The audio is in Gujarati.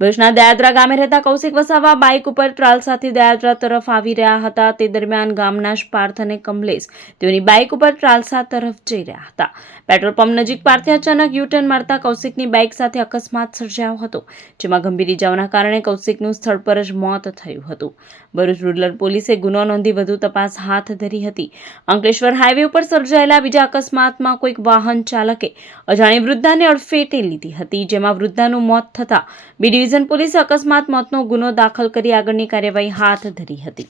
ભુજના દયાદરા ગામે રહેતા કૌશિક વસાવા બાઇક ઉપર ટ્રાલ સાથે દયાદરા તરફ આવી રહ્યા હતા. તે દરમિયાન ગામના જ પાર્થ અને કમલેશ તેઓની બાઇક ઉપર ટ્રાલસા તરફ જઈ રહ્યા હતા. પેટ્રોલ પંપ નજીક પાર્થે અચાનક યુટર્ન મારતા કૌશિકની બાઇક સાથે અકસ્માત સર્જાયો હતો, જેમાં ગંભીર ઇજાઓના કારણે કૌશિકનું સ્થળ પર જ મોત થયું હતું. ભરૂચ રૂરલ પોલીસે ગુનો નોંધી વધુ તપાસ હાથ ધરી હતી. અંકલેશ્વર હાઈવે ઉપર સર્જાયેલા બીજા અકસ્માતમાં કોઈક વાહન ચાલકે અજાણી વૃદ્ધાને અડફેટે લીધી હતી, જેમાં વૃદ્ધાનું મોત થતાં બી ડિવિઝન પોલીસે અકસ્માત મોતનો ગુનો દાખલ કરી આગળની કાર્યવાહી હાથ ધરી હતી.